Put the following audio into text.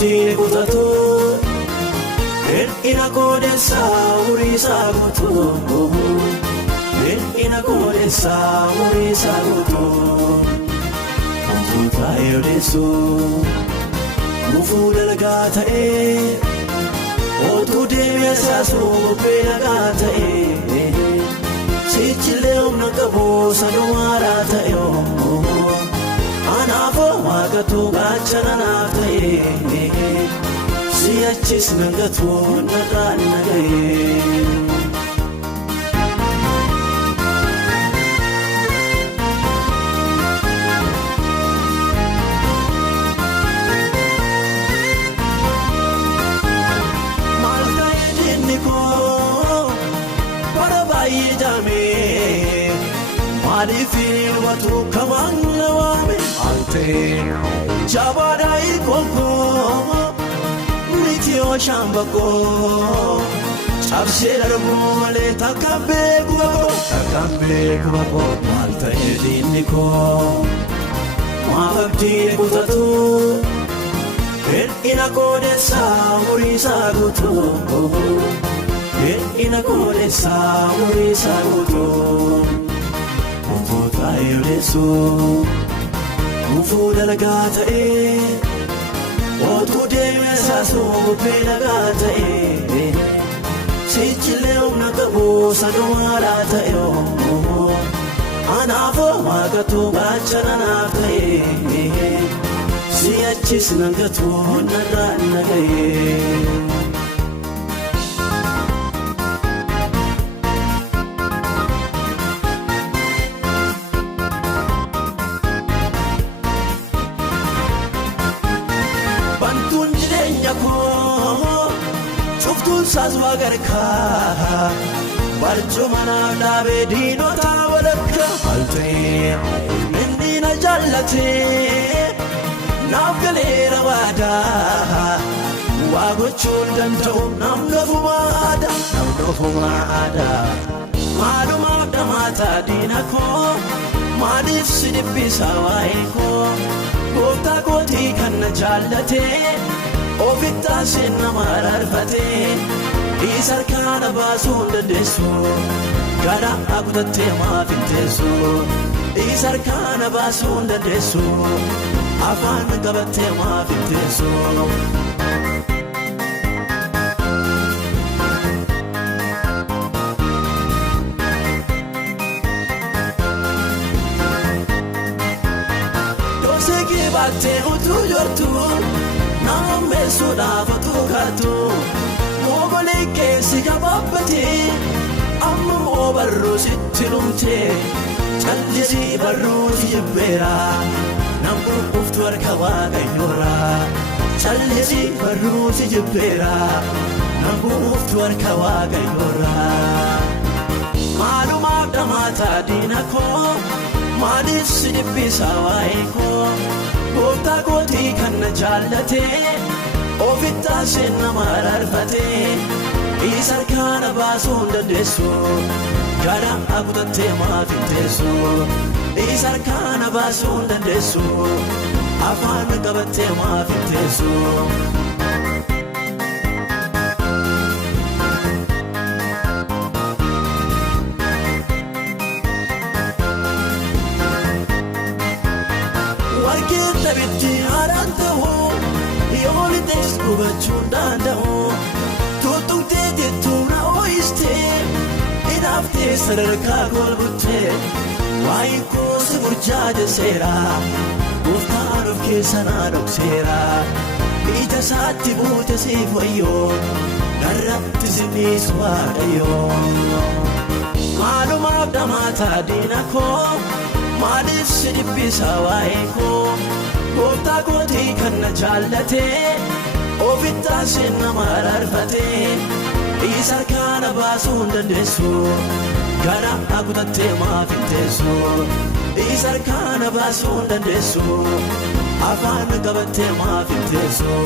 abdii kutatu ina kodessa urisa gutu ina kodessa urisa gutu Mufuta yodesu Mufuda lagata Otu demesa so pelagata Sichile umnakabo sanuarata Anafo magatu gachananata Siyachis nangatu naganagaye Alifin watu kamanga wame ante Jabada ikoko Nitio shambako Chabshira rumole takambe guwako Malta ediniko Mafabdi kutatu Ina kodessa urisa gutu Ina kodessa urisa gutu Mufuta yodesu Mufuda lagata Otu demesa so pelagata Sichile umnakabo sanuarata Anafo magatu gachananata Siyachis nangatu naganagaye Sazwa garka Barcho mana nabe dino ta walakka Halte Nindina jallate Nafgale rawada Wagochul dantau namdofumada Maluma damata dinako Madif sidipisa waiko Gota goti kanna jallate Ofita sinna mararfate Isar kana basun dandesu Gara akutate maafintesu Isar kana basun dandesu Afaan qabate maafintesu Doseki bate utu yortu Name sudafa tukatu Mobale kesi kababate Amma mobarru sittilumte Chalisi barru jibbera Nambu uftu arkawa gayyora Chalisi barru jibbera Nambu uftu arkawa gayyora Maluma damata dinako Madis sidipisa waiko Gota goti kanna jallate Ofita sinna mararfate Isar kana basun dandesu Gara akutate maafintesu Isar kana basun dandesu Afaan qabate maafintesu Warkita bitti harantahu Yolidex kubachundandao Tutungte dituna oiste Inafte sararka golbutte Waiko sibujjaja sera Guftaanuf kesana doksera Ija saatti buute siifayyo Narratti sinis waaqayyo Maalumaaf damata dinako Madif sidipisa waiko Gota goti kanna jallate Ofita sinna mararfate Isar kana basun dandesu Gara akutate maafintesu Isar kana basun dandesu Afaan qabate maafintesu